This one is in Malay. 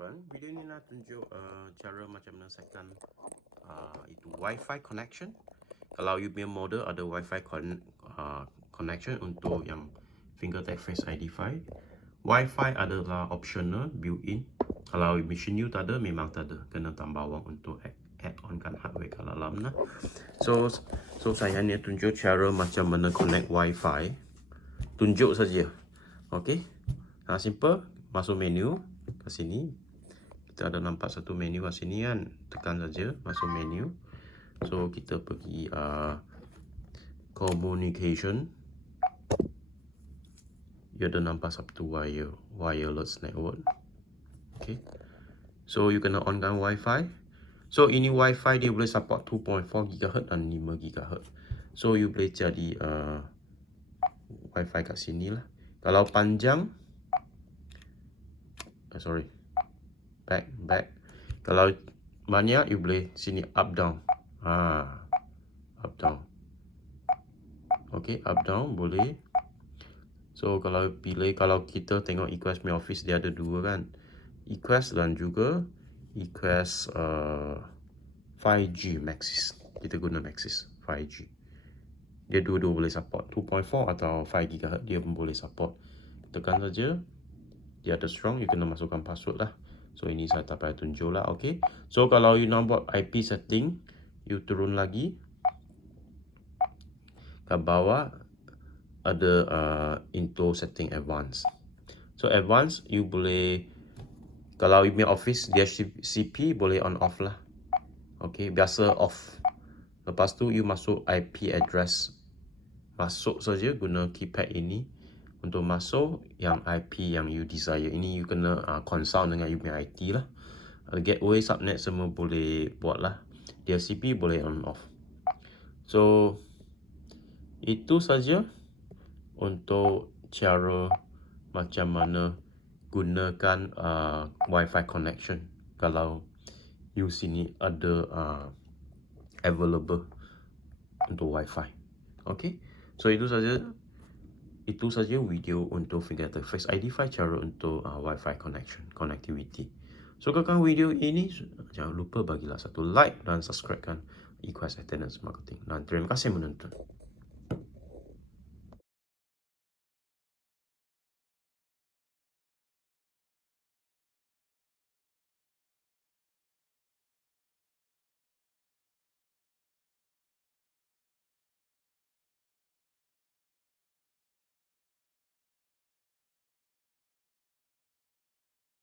kawan-kawan, video ni nak tunjuk cara macam mana setkan itu WiFi connection. Kalau you punya model ada WiFi connection untuk yang Fingertec Face ID5, WiFi adalah optional built-in. Kalau machine you tak ada, memang tak ada, kena tambah wang untuk add on kan hardware kat dalam lah. So saya ni tunjuk cara macam mana connect WiFi, tunjuk saja. Okay, simple. Masuk menu ke sini, kita ada nampak satu menu kat sini kan, tekan saja masuk menu. So kita pergi communication, you ada nampak satu wireless network. Okay, so you kena onkan WiFi. So ini WiFi dia boleh support 2.4 GHz dan 5 GHz. So you boleh jadi WiFi kat sini lah. Kalau panjang, back. Kalau banyak, you boleh sini up down. Up down. Okay, up down boleh. So kalau pilih, kalau kita tengok Equest punya office, dia ada dua kan, Equest dan juga Equest 5G Maxis. Kita guna Maxis 5G. Dia dua-dua boleh support 2.4 atau 5 GHz, dia pun boleh support. Tekan saja. Dia ada strong, you kena masukkan password lah. So ini saya tak payah tunjuk lah. Okay, so kalau you nak buat IP setting, you turun lagi ke bawah, ada into setting advance. So advance, you boleh, kalau you punya office dia CP, boleh on off lah. Okay, biasa off. Lepas tu you masuk IP address, masuk saja guna keypad ini untuk masuk yang IP yang you desire. Ini you kena consult dengan you punya IT lah. Gateway, subnet semua boleh buat lah. DHCP boleh on off. So itu saja untuk cara macam mana gunakan WiFi connection kalau you sini ada available untuk WiFi. Okay, so itu saja video untuk Fingertec Face ID5, cara untuk WiFi connectivity. So kalau video ini, jangan lupa bagilah satu like dan subscribe kan Equest Attendance Marketing. Dan terima kasih menonton.